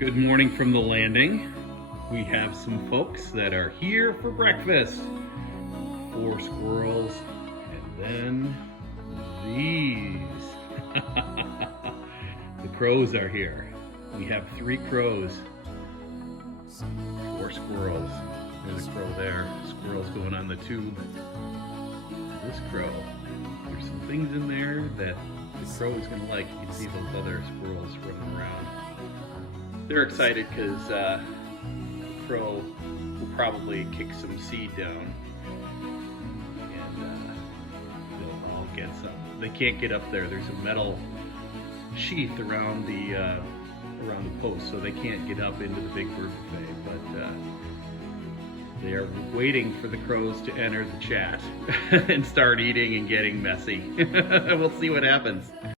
Good morning from the landing. We have some folks that are here for breakfast. 4 squirrels, and then these. The crows are here. We have 3 crows, 4 squirrels. There's a crow there. Squirrel's going on the tube. This crow, there's some things in there that the crow is gonna like. You can see those other squirrels running around. They're excited because the crow will probably kick some seed down, and they'll all get some. They can't get up there. There's a metal sheath around the post, so they can't get up into the big bird buffet. But they are waiting for the crows to enter the chat and start eating and getting messy. We'll see what happens.